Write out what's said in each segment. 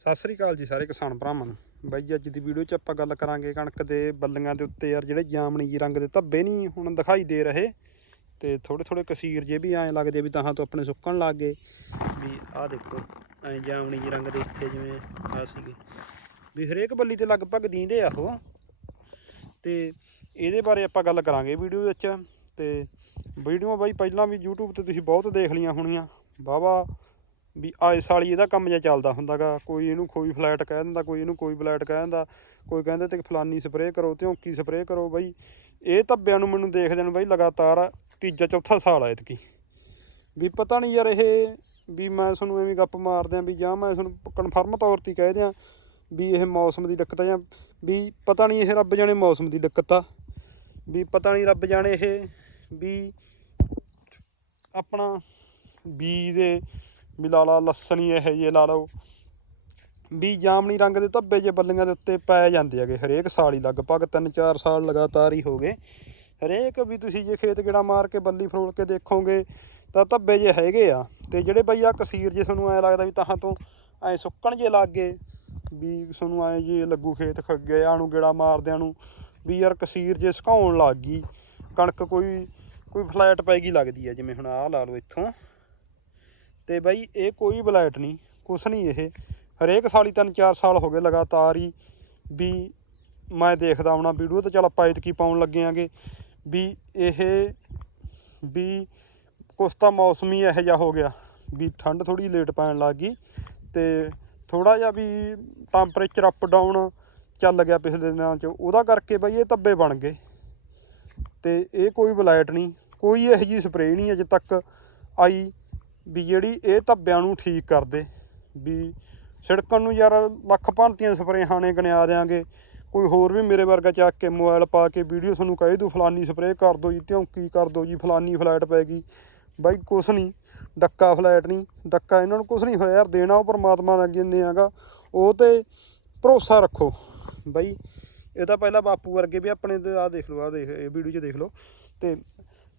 ਸਤਿ ਸ੍ਰੀ ਅਕਾਲ ਜੀ ਸਾਰੇ ਕਿਸਾਨ ਭਰਾਵਾਂ ਨੂੰ। ਬਾਈ ਜੀ, ਅੱਜ ਦੀ ਵੀਡੀਓ 'ਚ ਆਪਾਂ ਗੱਲ ਕਰਾਂਗੇ ਕਣਕ ਦੇ ਬੱਲੀਆਂ ਦੇ ਉੱਤੇ ਯਾਰ ਜਿਹੜੇ ਜਾਮਣੀ ਜੀ ਰੰਗ ਦੇ ਧੱਬੇ ਨਹੀਂ ਹੁਣ ਦਿਖਾਈ ਦੇ ਰਹੇ ਤੇ ਥੋੜੇ ਥੋੜੇ ਕਸੀਰ ਜੇ ਵੀ ਐਂ ਲੱਗਦੇ ਵੀ ਤਾਹਾਂ ਤੋਂ ਆਪਣੇ ਸੁੱਕਣ ਲੱਗ ਗਏ। ਵੀ ਆਹ ਦੇਖੋ, ਐਂ ਜਾਮਣੀ ਜੀ ਰੰਗ ਦੇ ਇੱਥੇ ਜਿਵੇਂ ਆ ਸੀਗੇ। ਵੀ ਹਰੇਕ ਬੱਲੀ ਤੇ ਲਗਭਗ ਦੀਂਦੇ ਆ ਉਹ। ਤੇ ਇਹਦੇ ਬਾਰੇ ਆਪਾਂ ਗੱਲ ਕਰਾਂਗੇ ਵੀਡੀਓ ਵਿੱਚ। ਤੇ ਵੀਡੀਓ ਬਾਈ, ਪਹਿਲਾਂ ਵੀ YouTube ਤੇ ਤੁਸੀਂ ਬਹੁਤ ਦੇਖ ਲਈਆਂ ਹੋਣੀਆਂ। ਵਾਹਵਾ ਵੀ ਆਏ ਸਾਲ ਹੀ ਇਹਦਾ ਕੰਮ ਜਿਹਾ ਚੱਲਦਾ ਹੁੰਦਾਗਾ। ਕੋਈ ਇਹਨੂੰ ਕੋਈ ਫਲੈਟ ਕਹਿ ਦਿੰਦਾ, ਕੋਈ ਇਹਨੂੰ ਕੋਈ ਫਲੈਟ ਕਹਿ ਦਿੰਦਾ। ਕੋਈ ਕਹਿੰਦੇ ਤੇ ਫਲਾਨੀ ਸਪਰੇਅ ਕਰੋ ਤੇ ਸਪਰੇਅ ਕਰੋ ਬਾਈ। ਇਹ ਧੱਬਿਆਂ ਨੂੰ ਮੈਨੂੰ ਦੇਖਦੇ ਨੇ ਬਾਈ ਲਗਾਤਾਰ ਤੀਜਾ ਚੌਥਾ ਸਾਲ ਆ ਇਤਕੀ ਵੀ ਪਤਾ ਨਹੀਂ ਯਾਰ ਇਹ ਵੀ ਮੈਂ ਤੁਹਾਨੂੰ ਐਵੇਂ ਗੱਪ ਮਾਰਦੇ ਆ ਵੀ ਜਾਂ ਮੈਂ ਤੁਹਾਨੂੰ ਕਨਫਰਮ ਤੌਰ ਤੇ ਕਹਿ ਦਿਆਂ ਵੀ ਇਹ ਮੌਸਮ ਦੀ ਦਿੱਕਤ ਆ ਜਾਂ ਵੀ ਪਤਾ ਨਹੀਂ ਇਹ ਰੱਬ ਜਾਣੇ ਮੌਸਮ ਦੀ ਦਿੱਕਤ ਆ। ਵੀ ਪਤਾ ਨਹੀਂ ਰੱਬ ਜਾਣੇ ਇਹ ਵੀ ਆਪਣਾ ਬੀਜ ਦੇ ਵੀ ਲਾ ਲਾ ਲਸਣੀ ਇਹ ਜੇ ਲਾ ਲਓ। ਵੀ ਜਾਮਣੀ ਰੰਗ ਦੇ ਧੱਬੇ ਜੇ ਬੱਲੀਆਂ ਦੇ ਉੱਤੇ ਪੈ ਜਾਂਦੇ ਹੈਗੇ ਹਰੇਕ ਸਾਲ ਹੀ, ਲਗਭਗ 3-4 ਸਾਲ ਲਗਾਤਾਰ ਹੀ ਹੋ ਗਏ। ਹਰੇਕ ਵੀ ਤੁਸੀਂ ਜੇ ਖੇਤ ਗੇੜਾ ਮਾਰ ਕੇ ਬੱਲੀ ਫਰੋਲ ਕੇ ਦੇਖੋਗੇ ਤਾਂ ਧੱਬੇ ਜੇ ਹੈਗੇ ਆ ਤੇ ਜਿਹੜੇ ਬਈ ਆ ਕਸੀਰ ਜੇ ਤੁਹਾਨੂੰ ਐ ਲੱਗਦਾ ਵੀ ਤਾਹਾਂ ਤੋਂ ਐ ਸੁੱਕਣ ਜੇ ਲੱਗ ਗਏ, ਵੀ ਤੁਹਾਨੂੰ ਐ ਜੇ ਲੱਗੂ ਖੇਤ ਖੱਗਿਆਂ ਨੂੰ ਗੇੜਾ ਮਾਰਦਿਆਂ ਨੂੰ, ਵੀ ਯਾਰ ਕਸੀਰ ਜੇ ਸੁਕਾਉਣ ਲੱਗ ਗਈ, ਕਣਕ ਕੋਈ ਕੋਈ ਫਲੈਟ ਪੈ ਗਈ ਲੱਗਦੀ ਆ ਜਿਵੇਂ ਹੁਣ ਆਹ ਲਾ ਲਓ ਇੱਥੋਂ। ਤੇ ਬਾਈ ਇਹ ਕੋਈ ਬਲੈਟ ਨਹੀਂ, ਕੁਛ ਨਹੀਂ ਇਹ। ਹਰੇਕ ਸਾਲੀ ਤਿੰਨ ਚਾਰ ਸਾਲ ਹੋ ਗਏ ਲਗਾਤਾਰ ਹੀ ਵੀ ਮੈਂ ਦੇਖਦਾ ਆਉਣਾ ਵੀਡੀਓ ਤੇ ਚੱਲ ਆਪਾਂ ਇਤਕੀ ਪਾਉਣ ਲੱਗੇ ਆਂਗੇ ਵੀ ਇਹ ਵੀ ਕੁਛ ਤਾਂ ਮੌਸਮ ਹੀ ਇਹੋ ਜਿਹਾ ਹੋ ਗਿਆ ਵੀ ਠੰਡ ਥੋੜੀ ਲੇਟ ਪੈਣ ਲੱਗ ਗਈ ਤੇ ਥੋੜਾ ਜਿਹਾ ਵੀ ਟੈਂਪਰੇਚਰ ਅਪ ਡਾਊਨ ਚੱਲ ਗਿਆ ਪਿਛਲੇ ਦਿਨਾਂ 'ਚ, ਉਹਦਾ ਕਰਕੇ ਬਈ ਇਹ ਧੱਬੇ ਬਣ ਗਏ। ਤੇ ਇਹ ਕੋਈ ਬਲੈਟ ਨਹੀਂ, ਕੋਈ ਇਹੋ ਜਿਹੀ ਸਪਰੇਅ ਨਹੀਂ ਅਜੇ ਤੱਕ ਆਈ। ਵੀ ਜਿਹੜੀ ਇਹ ਧੱਬਿਆਂ ਨੂੰ ਠੀਕ ਕਰਦੇ, ਵੀ ਛਿੜਕਣ ਨੂੰ ਯਾਰ ਲੱਖ ਭਾਂਤੀਆਂ ਸਪਰੇਹਾਂ ਨੇ ਗਣਿਆ ਦਿਆਂਗੇ। ਕੋਈ ਹੋਰ ਵੀ ਮੇਰੇ ਵਰਗਾ ਚੱਕ ਕੇ ਮੋਬਾਈਲ ਪਾ ਕੇ ਵੀਡੀਓ ਤੁਹਾਨੂੰ ਕਹਿ ਦੂ, ਫਲਾਨੀ ਸਪਰੇਅ ਕਰ ਦੋ ਜੀ ਧਿਉਂਕੀ ਕਰ ਦੋ ਜੀ, ਫਲਾਨੀ ਫਲੈਟ ਪੈ ਗਈ। ਬਾਈ ਕੁਛ ਨਹੀਂ, ਡੱਕਾ ਫਲੈਟ ਨਹੀਂ, ਡੱਕਾ ਇਹਨਾਂ ਨੂੰ ਕੁਛ ਨਹੀਂ ਹੋਇਆ ਯਾਰ, ਦੇਣਾ ਉਹ ਪਰਮਾਤਮਾ ਨਾਲ ਜਿੰਨੇ ਹੈਗਾ ਉਹ ਤੇ ਭਰੋਸਾ ਰੱਖੋ। ਬਾਈ, ਇਹ ਤਾਂ ਪਹਿਲਾਂ ਬਾਪੂ ਵਰਗੇ ਵੀ ਆਪਣੇ ਤੇ ਆਹ ਦੇਖ ਲਓ, ਆਹ ਦੇਖ, ਇਹ ਵੀਡੀਓ 'ਚ ਦੇਖ ਲਓ। ਤੇ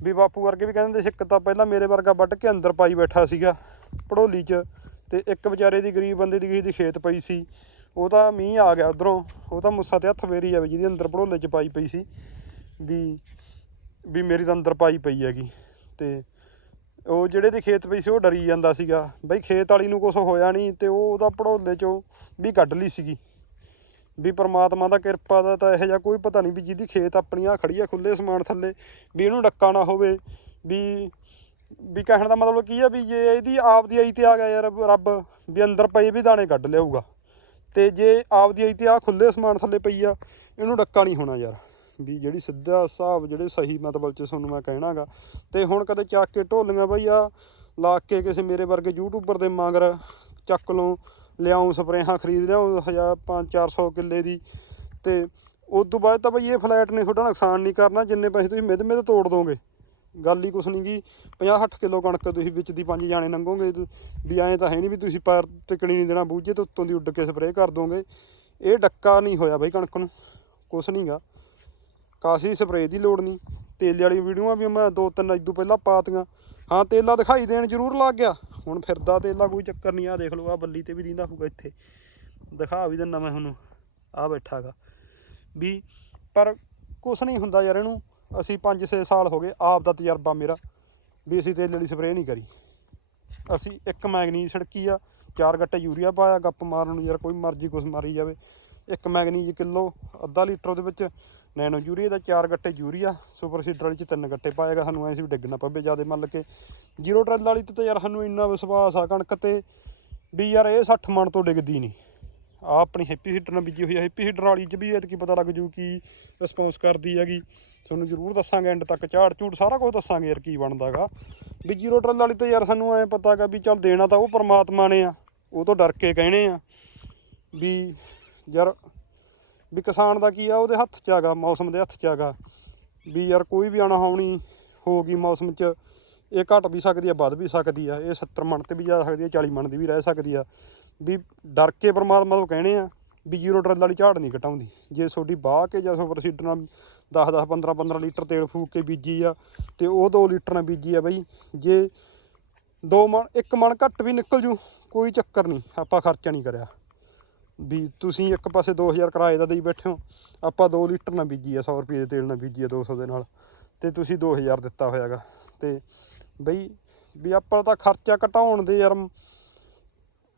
ਵੀ ਬਾਪੂ ਵਰਗੇ ਵੀ ਕਹਿੰਦੇ ਸੀ, ਇੱਕ ਤਾਂ ਪਹਿਲਾਂ ਮੇਰੇ ਵਰਗਾ ਵੱਢ ਕੇ ਅੰਦਰ ਪਾਈ ਬੈਠਾ ਸੀਗਾ ਪੜੋਲੀ 'ਚ ਤੇ ਇੱਕ ਵਿਚਾਰੇ ਦੀ ਗਰੀਬ ਬੰਦੇ ਦੀ ਕਿਸੇ ਦੀ ਖੇਤ ਪਈ ਸੀ। ਉਹ ਤਾਂ ਮੀਂਹ ਆ ਗਿਆ ਉਧਰੋਂ, ਉਹ ਤਾਂ ਮੁੱਸਾ ਤੇ ਹੱਥ ਫੇਰੀ ਜਾਵੇ ਜਿਹਦੀ ਅੰਦਰ ਪੜੋਲੇ 'ਚ ਪਾਈ ਪਈ ਸੀ ਵੀ ਵੀ ਮੇਰੀ ਤਾਂ ਅੰਦਰ ਪਾਈ ਪਈ ਹੈਗੀ ਤੇ ਉਹ ਜਿਹੜੇ ਦੀ ਖੇਤ ਪਈ ਸੀ, ਉਹ ਡਰੀ ਜਾਂਦਾ ਸੀਗਾ। ਬਈ ਖੇਤ ਵਾਲੀ ਨੂੰ ਕੁਝ ਹੋਇਆ ਨਹੀਂ ਤੇ ਉਹ ਉਹਦਾ ਪੜੋਲੇ 'ਚੋਂ ਵੀ ਕੱਢ ਲਈ ਸੀਗੀ। ਵੀ ਪ੍ਰਮਾਤਮਾ ਦਾ ਕਿਰਪਾ ਦਾ ਤਾਂ ਇਹੋ ਜਿਹਾ ਕੋਈ ਪਤਾ ਨਹੀਂ ਵੀ ਜਿਹਦੀ ਖੇਤ ਆਪਣੀ ਆ ਖੜੀ ਆ ਖੁੱਲੇ ਸਮਾਨ ਥੱਲੇ, ਵੀ ਇਹਨੂੰ ਡੱਕਾ ਨਾ ਹੋਵੇ, ਵੀ ਵੀ ਕਹਿਣ ਦਾ ਮਤਲਬ ਕੀ ਆ ਵੀ ਜੇ ਇਹਦੀ ਆਪ ਦੀ ਆਈ ਤੇ ਆ ਗਿਆ ਯਾਰ ਰੱਬ, ਵੀ ਅੰਦਰ ਪਏ ਵੀ ਦਾਣੇ ਕੱਢ ਲਿਆਊਗਾ। ਤੇ ਜੇ ਆਪ ਦੀ ਆਈ ਤੇ ਆ ਖੁੱਲੇ ਸਮਾਨ ਥੱਲੇ ਪਈ ਆ, ਇਹਨੂੰ ਡੱਕਾ ਨਹੀਂ ਹੋਣਾ ਯਾਰ। ਵੀ ਜਿਹੜੀ ਸਿੱਧਾ ਹਿਸਾਬ, ਜਿਹੜੇ ਸਹੀ ਮਤਲਬ ਚ ਤੁਹਾਨੂੰ ਮੈਂ ਕਹਿਣਾਗਾ। ਤੇ ਹੁਣ ਕਦੇ ਚੱਕ ਕੇ ਢੋਲੀਆਂ ਬਈ ਆ, ਲਾ ਕੇ ਕਿਸੇ ਮੇਰੇ ਵਰਗੇ ਯੂਟਿਊਬਰ ਦੇ ਮਗਰ ਚੱਕ ਲਓ ਲਿਆਉਂ ਸਪਰੇਹਾਂ ਖਰੀਦ ਲਿਆਉਂ ਹਜ਼ਾਰ 5-400 ਕਿੱਲੇ ਦੀ। ਤੇ ਉਸ ਤੋਂ ਬਾਅਦ ਤਾਂ ਬਈ ਇਹ ਫਲੈਟ ਨੇ, ਤੁਹਾਡਾ ਨੁਕਸਾਨ ਨਹੀਂ ਕਰਨਾ, ਜਿੰਨੇ ਪੈਸੇ ਤੁਸੀਂ ਮਿੱਧ ਮਿੱਧ ਤੋੜ ਦੋਗੇ। ਗੱਲ ਹੀ ਕੁਛ ਨਹੀਂ ਗੀ। 50-60 ਕਿਲੋ ਕਣਕ ਤੁਸੀਂ ਵਿੱਚ ਦੀ ਪੰਜ ਜਾਣੇ ਲੰਘੋਗੇ ਵੀ ਐਂ ਤਾਂ ਹੈ ਨਹੀਂ ਵੀ ਤੁਸੀਂ ਪੈਰ ਟਿਕਣੀ ਨਹੀਂ ਦੇਣਾ ਬੂਝੇ ਤੇ ਉੱਤੋਂ ਦੀ ਉੱਡ ਕੇ ਸਪਰੇਅ ਕਰ ਦੋਗੇ। ਇਹ ਡੱਕਾ ਨਹੀਂ ਹੋਇਆ ਬਈ ਕਣਕ ਨੂੰ, ਕੁਛ ਨਹੀਂਗਾ ਕਾਸੀ ਸਪਰੇਅ ਦੀ ਲੋੜ ਨਹੀਂ। ਤੇਲੇ ਵਾਲੀ ਵੀਡੀਓਆਂ ਵੀ ਮੈਂ ਦੋ ਤਿੰਨ ਇਦੋਂ ਪਹਿਲਾਂ ਪਾਤੀਆਂ। ਹਾਂ, ਤੇਲਾ ਦਿਖਾਈ ਦੇਣ ਜ਼ਰੂਰ ਲੱਗ ਗਿਆ। ਹੁਣ ਫਿਰਦਾ ਤੇਲਾ ਕੋਈ ਚੱਕਰ ਨਹੀਂ ਆ ਦੇਖ ਲਓ ਆ ਬੱਲੀ ਤੇ ਵੀ ਦਿੰਦਾ ਹੋਊਗਾ ਇੱਥੇ। ਦਿਖਾ ਵੀ ਦਿੰਦਾ ਮੈਂ ਤੁਹਾਨੂੰ ਆ ਬੈਠਾਗਾ ਵੀ ਪਰ ਕੁਛ ਨਹੀਂ ਹੁੰਦਾ ਯਾਰ ਇਹਨੂੰ, ਅਸੀਂ 5-6 ਸਾਲ ਹੋ ਗਏ ਆਪ ਦਾ ਤਜਰਬਾ ਮੇਰਾ, ਵੀ ਅਸੀਂ ਤੇਲ ਵਾਲੀ ਸਪਰੇਅ ਨਹੀਂ ਕਰੀ। ਅਸੀਂ ਇੱਕ ਮੈਗਨੀਜ਼ ਛੜਕੀ ਆ, ਚਾਰ ਗੱਟੇ ਯੂਰੀਆ ਪਾਇਆ, ਗੱਪ ਮਾਰਨ ਨੂੰ ਯਾਰ ਕੋਈ ਮਰਜ਼ੀ ਕੁਛ ਮਾਰੀ ਜਾਵੇ। ਇੱਕ ਮੈਗਨੀਜ਼ ਕਿਲੋ, ਅੱਧਾ ਲੀਟਰ ਉਹਦੇ ਵਿੱਚ ਨੈਨੋ ਯੂਰੀਆ ਦਾ ਚਾਰ ਗੱਟੇ ਯੂਰੀਆ, ਸੁਪਰ ਸੀਡਰ ਵਾਲੀ ਚ ਤਿੰਨ ਗੱਟੇ ਪਾਏਗਾ, ਸਾਨੂੰ ਐਂ ਸੀ ਵੀ ਡਿੱਗਣਾ ਪਵੇ ਜਿਆਦੇ ਮੰਨ ਕੇ। ਜ਼ੀਰੋ ਟਰੈਲ ਵਾਲੀ ਤੇ ਤਾਂ ਯਾਰ ਸਾਨੂੰ ਇੰਨਾ ਵਿਸ਼ਵਾਸ ਆ ਕਣਕ ਤੇ ਵੀ ਯਾਰ ਇਹ 60 ਮਣ ਤੋਂ ਡਿੱਗਦੀ ਨਹੀਂ। ਆ ਆਪਣੀ ਹੈਪੀ ਸੀਡਰ ਨਾਲ ਬੀਜੀ ਹੋਈ ਆ ਹੈਪੀ ਸੀਡਰ ਵਾਲੀ ਚ ਵੀ ਇਹ ਕੀ ਪਤਾ ਲੱਗ ਜੂ ਕੀ ਰਿਸਪੌਂਸ ਕਰਦੀ ਹੈਗੀ। ਤੁਹਾਨੂੰ ਜ਼ਰੂਰ ਦੱਸਾਂਗੇ ਐਂਡ ਤੱਕ, ਝਾੜ ਝੂੜ ਸਾਰਾ ਕੁਝ ਦੱਸਾਂਗੇ ਯਾਰ ਕੀ ਬਣਦਾਗਾ ਵੀ ਜ਼ੀਰੋ ਟਰੈਲ ਵਾਲੀ ਤਾਂ ਯਾਰ ਸਾਨੂੰ ਐ ਪਤਾਗਾ ਵੀ ਚੱਲ ਦੇਣਾ ਤਾਂ ਉਹ ਪਰਮਾਤਮਾ ਨੇ ਆ, ਉਹ ਤੋਂ ਡਰ ਕੇ ਕਹਿਣੇ ਆ। ਵੀ ਯਾਰ ਵੀ ਕਿਸਾਨ ਦਾ ਕੀ ਆ, ਉਹਦੇ ਹੱਥ 'ਚ ਹੈਗਾ, ਮੌਸਮ ਦੇ ਹੱਥ 'ਚ ਹੈਗਾ। ਵੀ ਯਾਰ ਕੋਈ ਵੀ ਅਣਹੋਣੀ ਹੋ ਗਈ ਮੌਸਮ 'ਚ, ਇਹ ਘਟ ਵੀ ਸਕਦੀ ਆ, ਵੱਧ ਵੀ ਸਕਦੀ ਆ। ਇਹ 70 ਮਣ ਤੇ ਵੀ ਜਾ ਸਕਦੀ ਆ 40 ਮਣ ਦੀ ਵੀ ਰਹਿ ਸਕਦੀ ਆ। ਵੀ ਡਰ ਕੇ ਪਰਮਾਤਮਾ ਤੋਂ ਕਹਿਣੇ ਆ ਵੀ ਜ਼ੀਰੋ ਟਰੈਲ ਵਾਲੀ ਝਾੜ ਨਹੀਂ ਘਟਾਉਂਦੀ ਜੇ ਤੁਹਾਡੀ ਬਾਹ ਕੇ ਜਾਂ ਸੁਪਰ ਸੀਡਰ ਨਾਲ 10 10 15 15 ਲੀਟਰ ਤੇਲ ਫੂਕ ਕੇ ਬੀਜੀ ਆ, ਤੇ ਉਹ 2 ਲੀਟਰ ਨਾਲ ਬੀਜੀ ਆ ਬਈ, ਜੇ ਦੋ ਮਣ, ਇੱਕ ਮਣ ਘੱਟ ਵੀ ਨਿਕਲ ਜੂ, ਕੋਈ ਚੱਕਰ ਨਹੀਂ, ਆਪਾਂ ਖਰਚਾ ਨਹੀਂ ਕਰਿਆ। ਵੀ ਤੁਸੀਂ ਇੱਕ ਪਾਸੇ 2000 ਕਿਰਾਏ ਦਾ ਦੇਈ ਬੈਠੇ ਹੋ, ਆਪਾਂ 2 ਲੀਟਰ ਨਾਲ ਬੀਜੀ ਆ 100 ਰੁਪਏ ਦੇ ਤੇਲ ਨਾਲ ਬੀਜੀ ਆ 200 ਦੇ ਨਾਲ, ਤੇ ਤੁਸੀਂ 2000 ਦਿੱਤਾ ਹੋਇਆਗਾ। ਤੇ ਬਈ ਵੀ ਆਪਾਂ ਤਾਂ ਖਰਚਾ ਘਟਾਉਣ ਦੇ ਯਾਰ,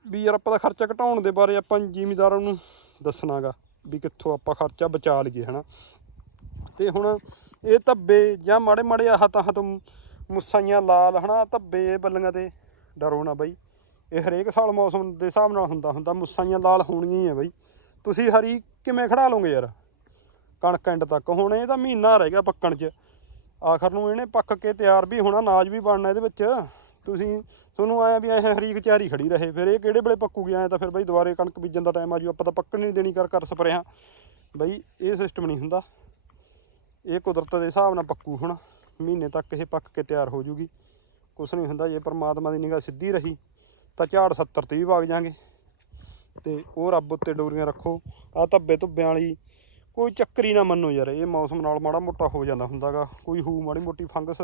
ਵੀ ਯਾਰ ਆਪਾਂ ਦਾ ਖਰਚਾ ਘਟਾਉਣ ਦੇ ਬਾਰੇ ਆਪਾਂ ਜ਼ਿਮੀਦਾਰਾਂ ਨੂੰ ਦੱਸਣਾਗਾ ਵੀ ਕਿੱਥੋਂ ਆਪਾਂ ਖਰਚਾ ਬਚਾ ਲਈਏ, ਹਨਾ। ਤੇ ਹੁਣ ਇਹ ਧੱਬੇ ਜਾਂ ਮਾੜੇ ਮਾੜੇ ਆਹ ਤਾਂ ਤੋਂ ਮੁੱਸਾਈਆਂ ਲਾਲ, ਹਨਾ, ਧੱਬੇ ਇਹ ਬੱਲੀਆਂ ਤੇ, ਡਰੋ ਨਾ ਬਈ। ਇਹ ਹਰੇਕ ਸਾਲ ਮੌਸਮ ਦੇ ਹਿਸਾਬ ਨਾਲ ਹੁੰਦਾ ਹੁੰਦਾ ਮੁੱਸਾਈਆਂ ਲਾਲ ਹੋਣੀਆਂ ਹੀ ਆ ਬਈ। ਤੁਸੀਂ ਹਰੀ ਕਿਵੇਂ ਖੜਾ ਲਓਗੇ ਯਾਰ? ਕਣਕ ਐਂਡ ਤੱਕ। ਹੁਣ ਇਹ ਤਾਂ ਮਹੀਨਾ ਰਹਿ ਗਿਆ ਪੱਕਣ 'ਚ। ਆਖਰ ਨੂੰ ਇਹਨੇ ਪੱਕ ਕੇ ਤਿਆਰ ਵੀ ਹੋਣਾ, ਅਨਾਜ ਵੀ ਬਣਨਾ ਇਹਦੇ ਵਿੱਚ। ਤੁਸੀਂ, ਤੁਹਾਨੂੰ ਆਇਆ ਵੀ ਐ ਹਰੀਕ ਚਾਰੀ ਖੜੀ ਰਹੇ। ਫਿਰ ਇਹ ਕਿਹੜੇ ਵੇਲੇ ਪੱਕੂਗੀ? ਐ ਤਾਂ ਫਿਰ ਬਈ ਦੁਬਾਰੇ ਕਣਕ ਬੀਜਣ ਦਾ ਟਾਈਮ ਆ ਜੂ। ਆਪਾਂ ਤਾਂ ਪੱਕਣ ਨਹੀਂ ਦੇਣੀ ਕਰ ਕਰ ਸਪਰੇਹਾਂ। ਬਈ ਇਹ ਸਿਸਟਮ ਨਹੀਂ ਹੁੰਦਾ। ਇਹ ਕੁਦਰਤ ਦੇ ਹਿਸਾਬ ਨਾਲ ਪੱਕੂ ਹੁਣ। ਮਹੀਨੇ ਤੱਕ ਇਹ ਪੱਕ ਕੇ ਤਿਆਰ ਹੋ ਜੂਗੀ। ਕੁਛ ਨਹੀਂ ਹੁੰਦਾ, ਜੇ ਪਰਮਾਤਮਾ ਦੀ ਨਿਗਾਹ ਸਿੱਧੀ ਰਹੀ ਤਾਂ ਝਾੜ 70 ਤੇ ਵੀ ਵਗ ਜਾਾਂਗੇ। ਤੇ ਉਹ ਰੱਬ ਉੱਤੇ ਡੋਰੀਆਂ ਰੱਖੋ। ਆ ਧੱਬੇ ਧੁੱਬਿਆਂ ਵਾਲੀ ਕੋਈ ਚੱਕਰੀ ਨਾ ਮੰਨੋ ਯਾਰ, ਇਹ ਮੌਸਮ ਨਾਲ ਮਾੜਾ ਮੋਟਾ ਹੋ ਜਾਂਦਾ ਹੁੰਦਾਗਾ। ਕੋਈ ਹੂ ਮਾੜੀ ਮੋਟੀ ਫੰਗਸ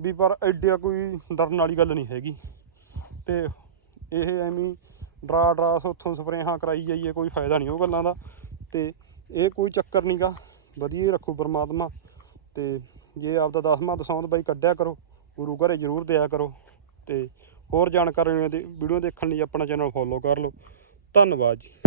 ਵੀ ਪਰ ਐਡਿਆ ਕੋਈ ਡਰਨ ਵਾਲੀ ਗੱਲ ਨਹੀਂ ਹੈਗੀ। ਤੇ ਇਹ ਐਵੇਂ ਡਰਾ ਡਰਾ ਉੱਥੋਂ ਸਪਰੇਹਾਂ ਕਰਾਈ ਜਾਈਏ, ਕੋਈ ਫਾਇਦਾ ਨਹੀਂ ਉਹ ਗੱਲਾਂ ਦਾ। ਤੇ ਇਹ ਕੋਈ ਚੱਕਰ ਨਹੀਂਗਾ ਵਧੀਆ ਹੀ ਰੱਖੋ ਪਰਮਾਤਮਾ। ਤੇ ਜੇ ਆਪਦਾ ਦਸਵਾਂ ਦਸੌਂਦ ਬਾਈ ਕੱਢਿਆ ਕਰੋ, ਗੁਰੂ ਘਰੇ ਜ਼ਰੂਰ ਦਿਆ ਕਰੋ। ਤੇ ਹੋਰ ਜਾਣਕਾਰੀ ਦੀ ਵੀਡੀਓ ਦੇਖਣ ਲਈ ਆਪਣਾ ਚੈਨਲ ਫੋਲੋ ਕਰ ਲਓ। ਧੰਨਵਾਦ ਜੀ।